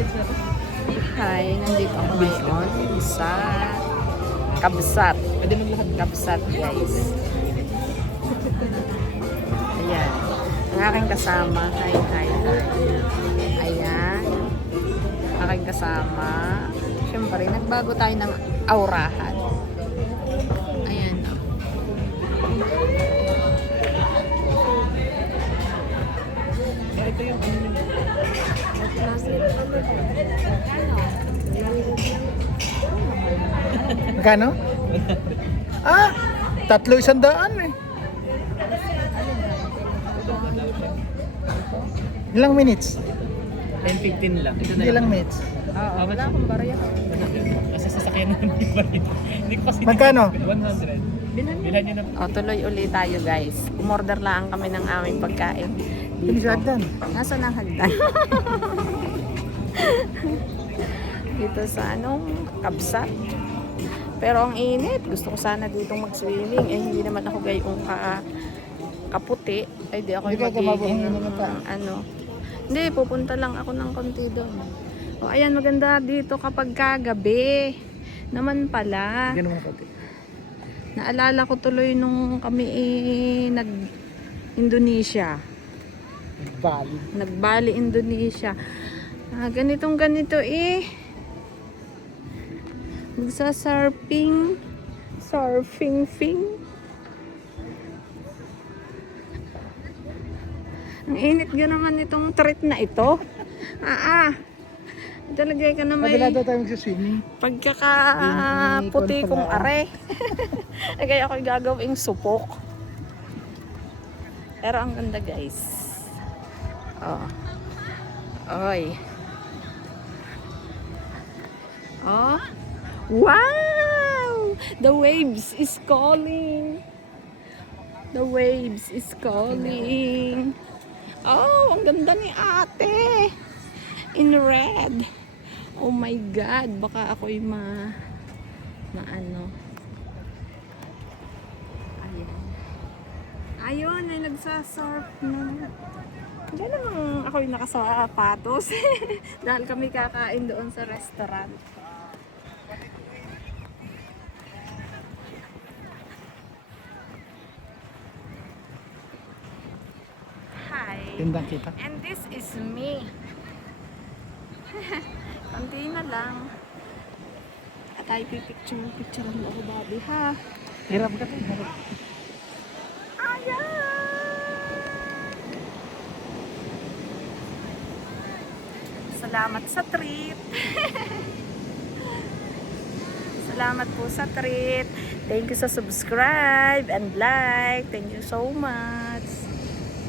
Hi, nandito ako ngayon sa Kabsat. Kabsat, guys. Ayan. Ang aking kasama. Hi, hi, hi. Ayan. Aking kasama. Siyempre, nagbago tayo ng aurahan. Ayan. Ito yung Magkano? Ah, 300 eh. Ilang minutes? 10-15 lang. Ito na Ilang minutes? Oo, wala akong barya. Kasi sasakyan naman yung balit. Hindi ko kasi... Magkano? 100. Bilhan nyo na. O, tuloy ulit tayo, guys. Umorder lang kami ng aming pagkain. Hindi sa hagdan. Nasaan ang hagdan? Dito sa Kabsat. Pero ang init. Gusto ko sana dito mag-swimming. Eh, hindi naman ako gayong kaputi. Ay, di ako Hindi ka magiging naman pa. Hindi, pupunta lang ako ng konti doon. O, ayan, maganda dito kapag kagabi. Naman pala. Ganun mo pati. Naalala ko tuloy nung kami nag-Indonesia. Bali. Nag-Bali, Indonesia. Ganitong ganito Magsa-surfing. Surfing. Ang init ga naman itong treat na ito. Talagay ka na may Kabila daw tayo magsiswimming. pagkakaputi kong are. Kaya ako'y gagawing supok. Pero ang ganda, guys. Oh. Oy. Oh. Wow! The waves is calling. The waves is calling. Oh, ang ganda ni ate. In red. Oh my God. Baka ako'y maano. Ayan. Ayun, ay nagsasurf na. Diyan naman ako'y nakasapatos. Dahil kami kakain doon sa restaurant. Hi. Tindang kita. And this is me. Konti na lang. At tayo picture-picturean mo ako, Bobby, ha? Hirap ka tayo. Ayan! Salamat sa treat. Salamat po sa treat. Thank you sa subscribe and like. Thank you so much.